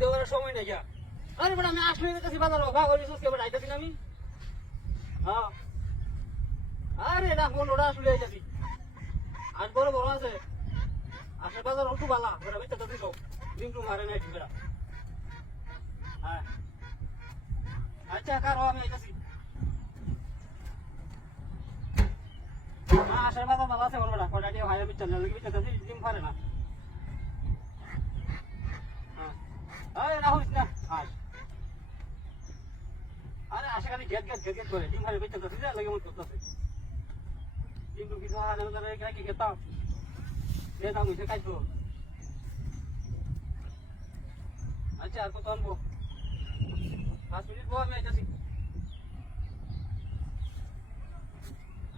দেওয়ার সময় নাই গিয়া আরে বেটা আমি আসলে কাছে বাজার ভাগ হইছিস কে বেটা আইতাছি আমি হ্যাঁ আরে না ফোন ওটা আসলে আইতাছি আজ বড় বড় আছে আসলে বাজার একটু বালা বেটা বেটা তো দিও ডিমটু মারে নাই ঠিক বেটা হ্যাঁ আচ্ছা কারো আমি আইতাছি হ্যাঁ আসলে বাজার বালা আছে বেটা কয়টা দিয়ে ভাইরা বিচ্ছান না বিচ্ছান ডিম পারে না আরে না হইছ না আজ আরে আশা করি গেট গেট গেট করে ডিম ভাই বেঁচে যাচ্ছে লাগে মন করতেছে কিন্তু কিছু হাজার হাজার কি গেতাম এ দাম হইছে কাইতো আচ্ছা আর কত আনবো 5 মিনিট পর আমি আইতাছি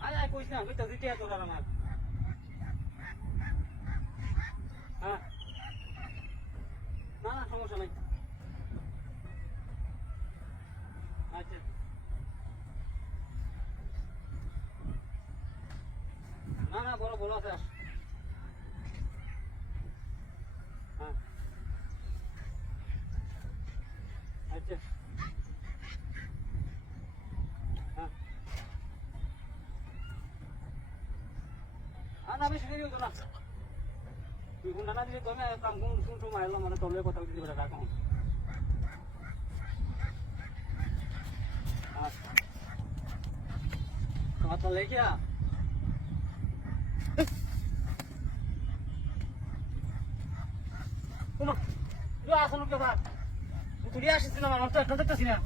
আরে আই কইছ না কইতা দিতে আতো না আমার হ্যাঁ না না সমস্যা নাই আচ্ছা না না বলো বলো আছে হ্যাঁ আচ্ছা হ্যাঁ আর আমি শুনে দিও তো না তুই কোনটা না দিলে তুমি কাম কোন শুন মারলাম মানে তোলে কথা দিতে পারে রাখো কথা লেগে কোনো তুই আসল কে ভাত তুই আসিস না আমার তো একটা দেখতেছি না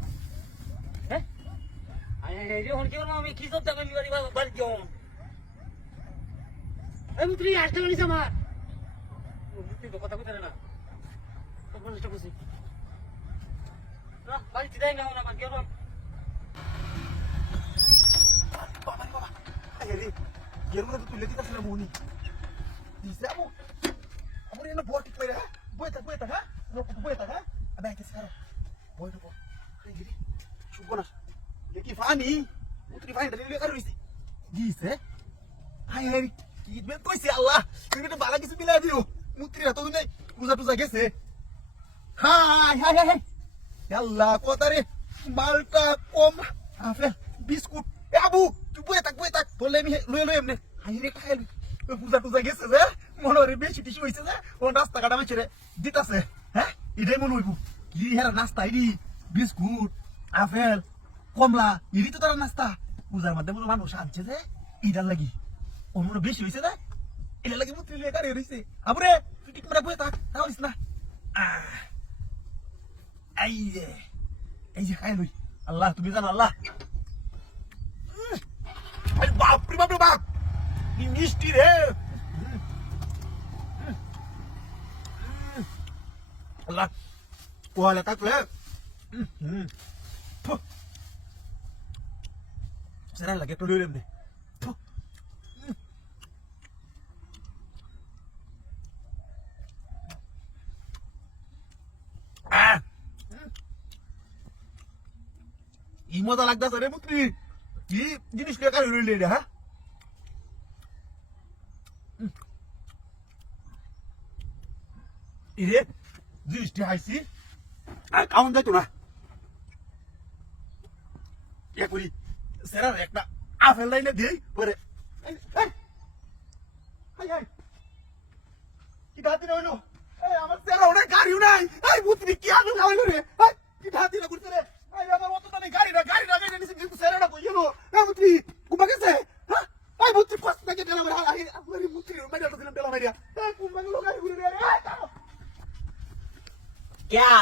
হ্যাঁ আই এই যে হন কি আমি কি করতে আমি বাড়ি যাও আমি তুই আসতে পারিস আমার তুই তো কথা কইতে না তো বলছিস বুঝি না বাড়ি দিদাই না না কেন বাবা বাবা আরে এর মধ্যে তুই লেগে যাচ্ছিস না মনি দিছে আমু আমু এনে বড় ঠিক কইরা বইতা হ্যাঁ বইতা হ্যাঁ আবে কে সারা বই তো আরে গিরি শুবনা লেকি ফানি উতরি ফানি দলি করে রইছি দিছে হাই হাই কি বে কইছি আল্লাহ তুমি তো বালা কিছু মিলাই দিও মুত্রি তো নাই পূজা টুজা গেছে হাই হাই হাই আল্লাহ কোতারে মালটা কম আপেল বিস্কুট এ আবু তুই বই থাক তোলে আমি লই এমনে হাই রে খাইল পূজা টুজা গেছে যে মনে বেশি টিসু হইছে যে ও রাস্তা কাটা মেছেরে দিতাছে হ্যাঁ এটাই মনে হইব কি হেরা নাস্তা ইডি বিস্কুট আপেল কমলা ইডি তো তার নাস্তা পূজার মধ্যে মনে মানুষ আনছে যে ইডার লাগি ও মনে বেশি হইছে যে এটা লাগি মুত্রি লিয়ে গাড়ি রইছে আবুরে তুই ঠিক মেরা বই থাক তাহলিস না এই যে খাই লই আল্লাহ তুমি জানো আল্লাহ আরে বাপ রে বাপ কি মিষ্টি রে আল্লাহ কোয়ালে থাকলে সেরা লাগে তো লইলাম নে ই মজা লাগতেছে রে পুত্রি কি জিনিস লেখা রইলে রে হ্যাঁ ইরে জিনিসটি হাইছি আর কাউন যাইতো না এ করি সেরার একটা আপেল লাইনে দিই পরে কি দাঁতি রইলো আমার সেরা অনেক গাড়িও নাই এই পুত্রি কি আনু খাওয়াইলো রে কি দাঁতি না করছে রে আমার মতো দামি গাড়ি না গাড়ি নিছি কিন্তু সেরাটা কইলো পুত্রি কুবা গেছে হ্যাঁ এই পুত্রি ফাস্ট থেকে টেলা মারা আমি পুত্রি মাইরা তো দিলাম টেলা মাইরা কুবা গেল গাড়ি ঘুরে রে क्या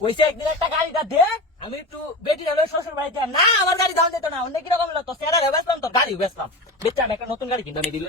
কইছে একদিন একটা গাড়িটা দে আমি একটু বেটি হলো শ্বশুর বাড়িতে না আমার গাড়ি দাম দিত না অন্য কিরকম লাগতো সেরা বেচলাম তো গাড়ি বেচলাম বেচা আমি একটা নতুন গাড়ি কিনে দিল